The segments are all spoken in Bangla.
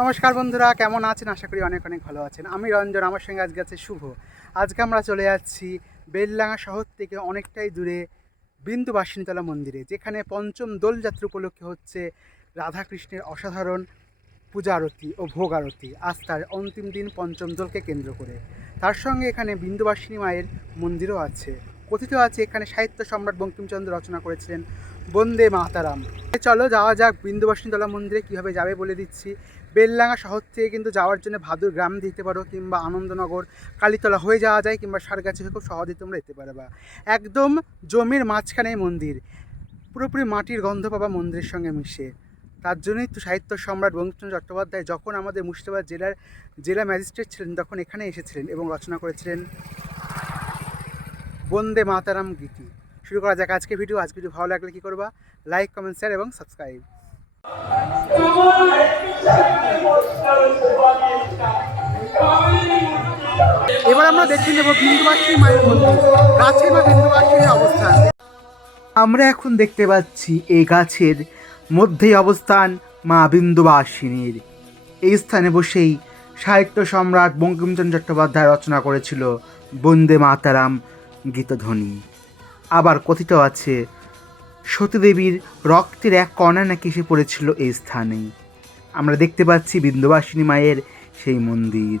নমস্কার বন্ধুরা, কেমন আছেন? আশা করি অনেক অনেক ভালো আছেন। আমি রঞ্জন, আমার সঙ্গে আজকে আছে শুভ। আজকে আমরা চলে যাচ্ছি বেললাঙা শহর থেকে অনেকটাই দূরে বিন্দু বাসিনীতলা মন্দিরে, যেখানে পঞ্চম দোলযাত্রা উপলক্ষে হচ্ছে রাধাকৃষ্ণের অসাধারণ পূজা আরতি ও ভোগ আরতি। আস্থার অন্তিম দিন পঞ্চম দোলকে কেন্দ্র করে। তার সঙ্গে এখানে বিন্দুবাসিনী মায়ের মন্দিরও আছে। কথিত আছে, এখানে সাহিত্য সম্রাট বঙ্কিমচন্দ্র রচনা করেছিলেন বন্দে মাতারাম। চলো যাওয়া যাক বিন্দুবাসিনীতলা মন্দিরে, কীভাবে যাবে বলে দিচ্ছি। বেললাঙা শহর থেকে কিন্তু যাওয়ার জন্য ভাদুর গ্রাম দিতে পারো কিংবা আনন্দনগর, কালীতলা হয়ে যাওয়া যায় কিংবা সারগাছি হয়ে খুব সহজে তোমরা যেতে পারবা। একদম জমির মাঝখানে মন্দির, পুরোপুরি মাটির গন্ধ পাবা মন্দিরের সঙ্গে মিশে। তার জন্যই তো সাহিত্য সম্রাট বঙ্কিমচন্দ্র চট্টোপাধ্যায় যখন আমাদের মুর্শিদাবাদ জেলার জেলা ম্যাজিস্ট্রেট ছিলেন তখন এখানে এসেছিলেন এবং রচনা করেছিলেন বন্দে মাতারাম গীতি। শুরু করা যাক আজকে ভিডিও। আজকে ভিডিও ভালো লাগলে কী করবা? লাইক, কমেন্ট শেয়ার এবং সাবস্ক্রাইব এবার আমরা দেখে নেব বিন্দুবাসী মায়ের বা বিন্দুবাসীর অবস্থান। আমরা এখন দেখতে পাচ্ছি এই গাছের মধ্যেই অবস্থান মা বিন্দুবাসিনীর। এই স্থানে বসেই সাহিত্য সম্রাট বঙ্কিমচন্দ্র চট্টোপাধ্যায় রচনা করেছিল বন্দে মাতারাম গীতধ্বনি। আবার কথিত আছে সতীদেবীর রক্তের এক কণা নাকি এসে পড়েছিল এই স্থানে আমরা দেখতে পাচ্ছি বিন্দুবাসিনী মায়ের সেই মন্দির।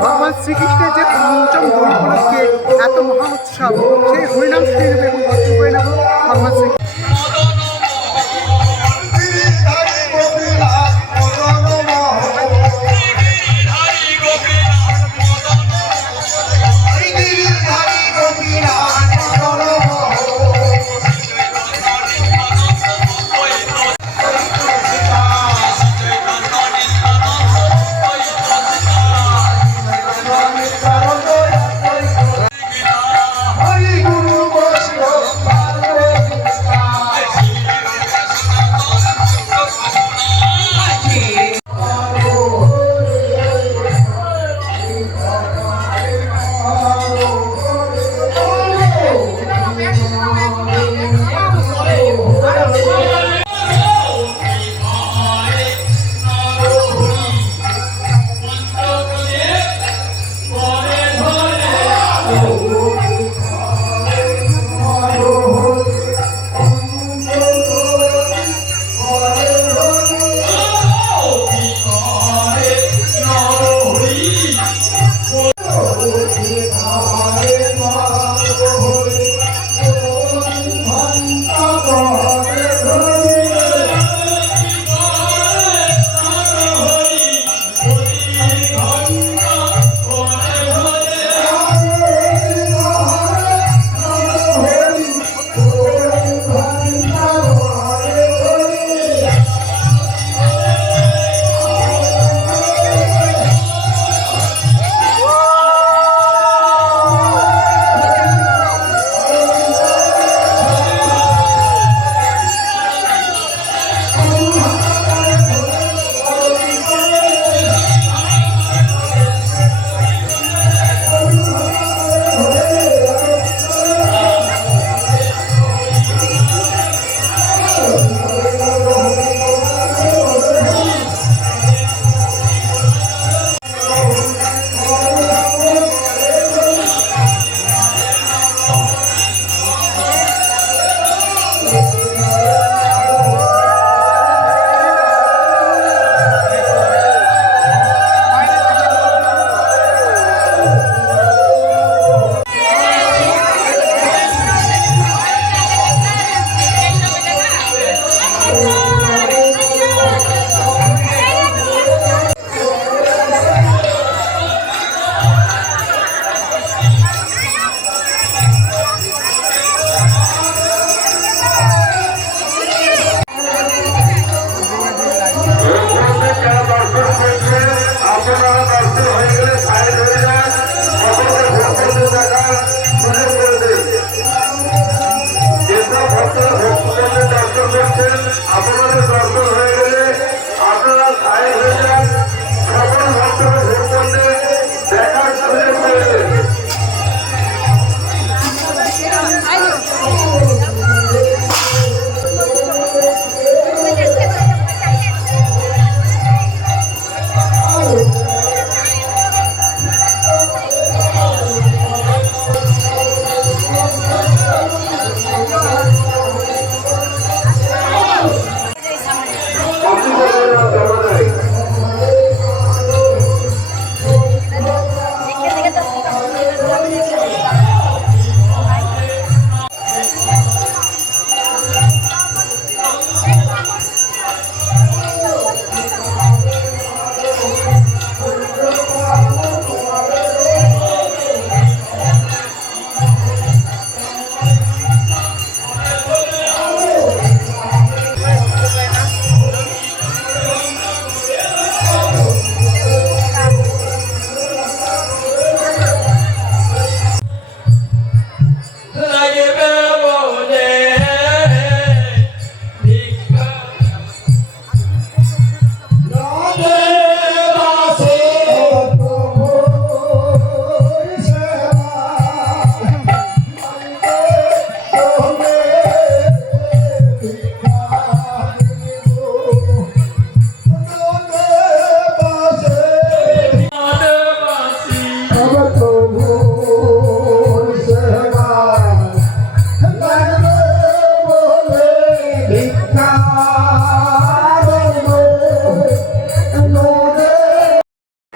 ভগবান শ্রীকৃষ্ণের যে পঞ্চম দোল উপলক্ষে এত মহা উৎসব, সেই হরিনাম শ্রীরূপ এবং করে নেব ভগবান শ্রী 네.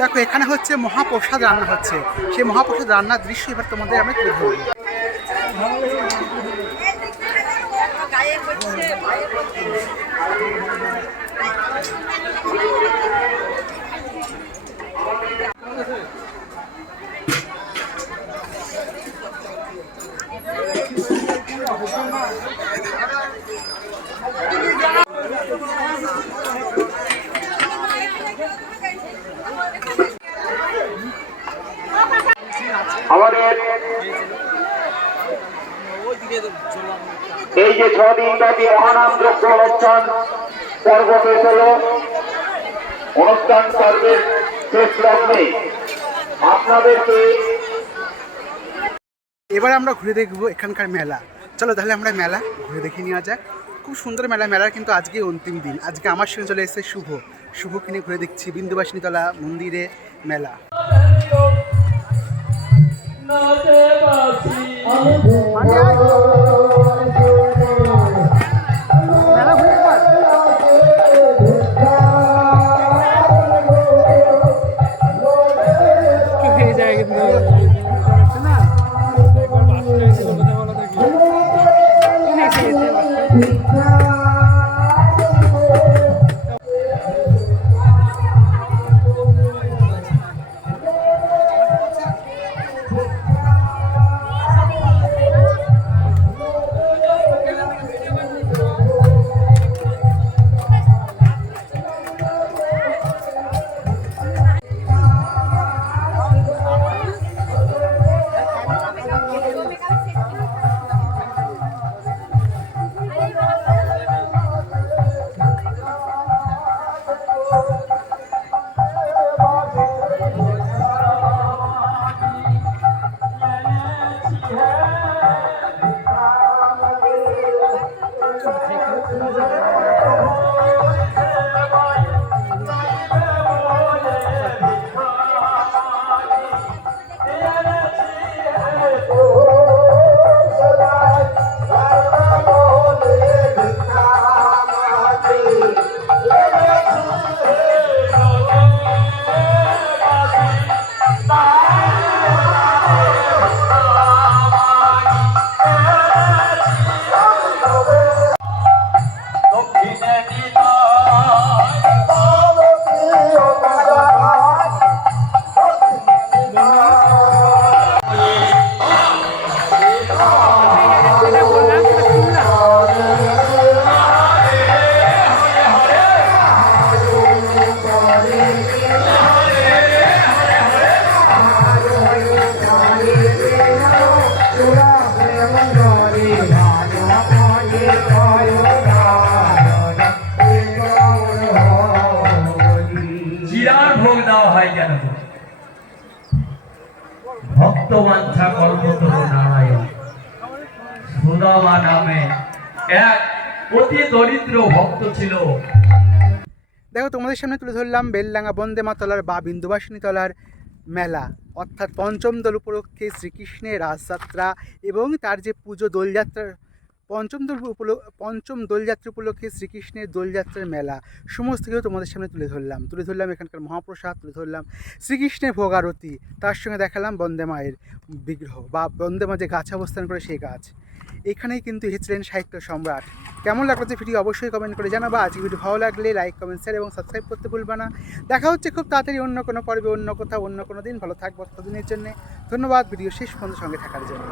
দেখো, এখানে হচ্ছে মহাপ্রসাদ রান্না হচ্ছে। সেই মহাপ্রসাদ রান্নার দৃশ্য এবার তোমাদের আমি তুলে ধরবো। এই যে ছদিন ব্যাপী যজ্ঞ অনুষ্ঠান পর্ব শেষ হল অনুষ্ঠান পর্বের শেষ লগ্নে আপনাদেরকে এবার আমরা ঘুরে দেখব এখানকার মেলা। চলো তাহলে আমরা মেলা ঘুরে দেখে নেওয়া যাক। খুব সুন্দর মেলা মেলার কিন্তু আজকে অন্তিম দিন। আজকে আমার সঙ্গে চলে এসেছে শুভ। শুভ কিনে ঘুরে দেখছি বিন্দুবাসিনীতলা মন্দিরে মেলা। Big দরিদ্র ভক্ত ছিল। দেখো, তোমাদের সামনে তুলে ধরলাম বেলডাঙ্গা বন্দে মাতলার বা বিন্দুবাসিনী তলার মেলা। অর্থাৎ পঞ্চম দোল উপলক্ষে শ্রীকৃষ্ণের রাজযাত্রা এবং তার যে পুজো দোলযাত্রার পঞ্চম দোল উপলক্ষ পঞ্চম দোলযাত্রা উপলক্ষে শ্রীকৃষ্ণের দোলযাত্রার মেলা। সমস্ত কিছু তোমাদের সামনে তুলে ধরলাম। তুলে ধরলাম এখানকার মহাপ্রসাদ, তুলে ধরলাম শ্রীকৃষ্ণের ভোগারতি। তার সঙ্গে দেখালাম বন্দে মায়ের বিগ্রহ বা বন্দে মা যে গাছ অবস্থান করে সেই গাছ। এখানেই কিন্তু এসেছিলেন সাহিত্য সম্রাট। কেমন লাগল যে ভিডিও অবশ্যই কমেন্ট করে জানাবা। আজকে ভিডিও ভালো লাগলে লাইক কমেন্ট শেয়ার এবং সাবস্ক্রাইব করতে ভুলবা না। দেখা হচ্ছে খুব তাড়াতাড়ি অন্য কোনো পর্বে, অন্য কোথাও, অন্য কোনো দিন। ভালো থাকব ততদিনের জন্য। ধন্যবাদ। ভিডিও শেষ পর্যন্ত সঙ্গে থাকার জন্য।